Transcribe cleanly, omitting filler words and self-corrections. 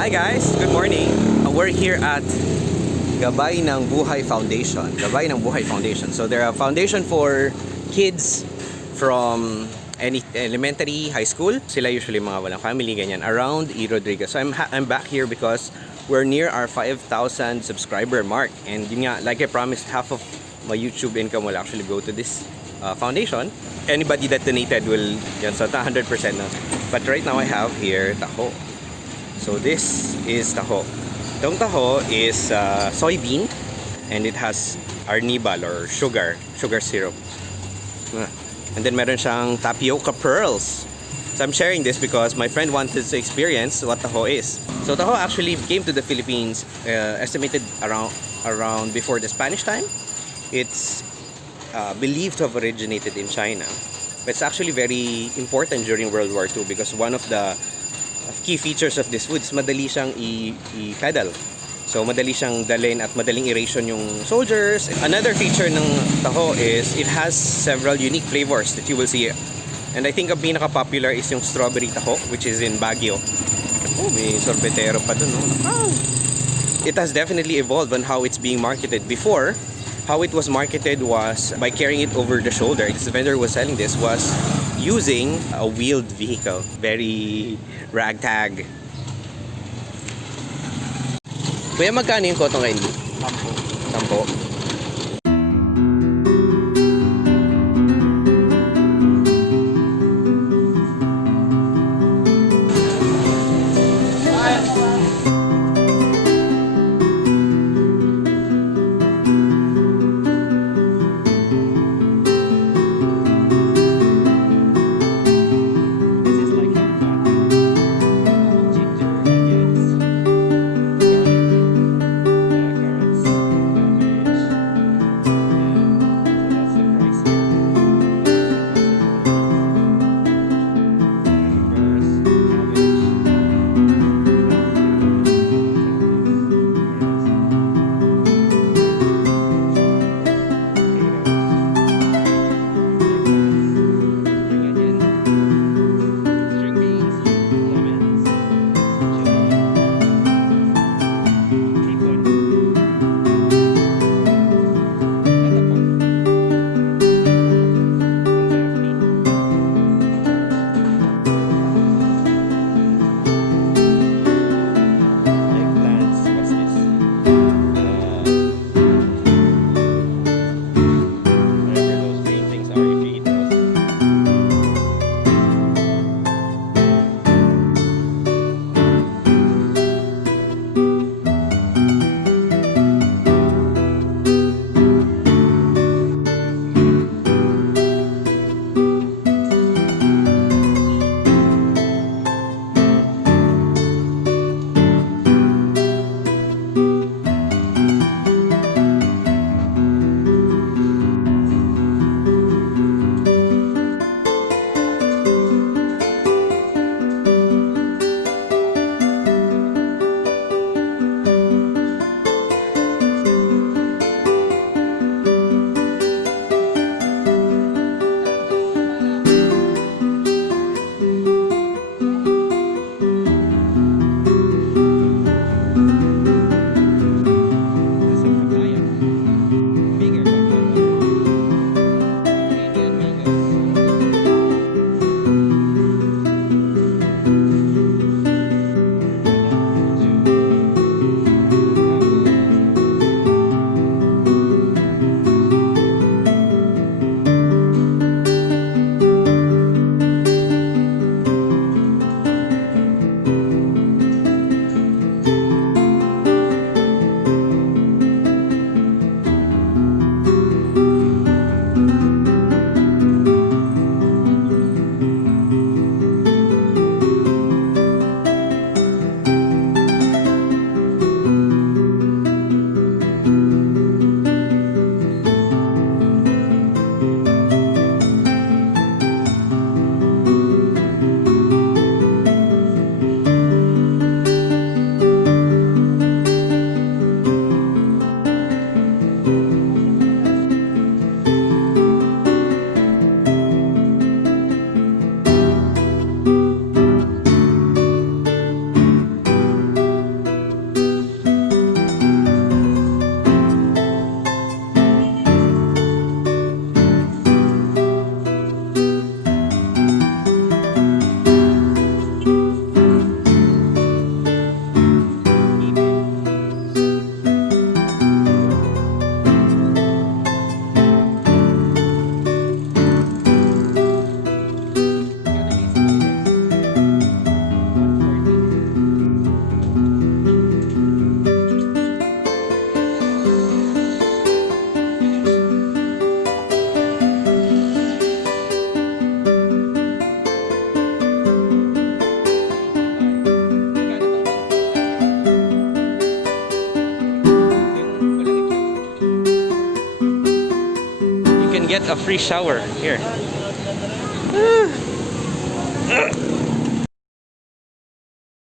Hi guys, good morning. We're here at Gabay ng Buhay Foundation. Gabay ng Buhay Foundation. So they're a foundation for kids from any elementary, high school. Sila usually mga walang family, ganyan, around E. Rodriguez. So I'm back here because we're near our 5,000 subscriber mark. And yun nga, like I promised, half of my YouTube income will actually go to this foundation. Anybody that donated will, yan, so 100% na. But right now I have here taho. So this is taho. Itong taho is soybean and it has arnibal or sugar syrup. And then meron siyang tapioca pearls. So I'm sharing this because my friend wanted to experience what taho is. So taho actually came to the Philippines estimated around before the Spanish time. It's believed to have originated in China. But it's actually very important during World War II because one of the key features of this food is madali siyang i-peddle. So madali siyang dalhin at madaling i-ration yung soldiers. Another feature ng taho is it has several unique flavors that you will see. And I think ang pinaka-popular is yung strawberry taho, which is in Baguio. Oh, may sorbetero pa dun. Oh. It has definitely evolved on how it's being marketed. Before, how it was marketed was by carrying it over the shoulder. The vendor was selling this was using a wheeled vehicle. Very ragtag. Kuya, magkano yung cotton candy? 10. 10. a free shower here.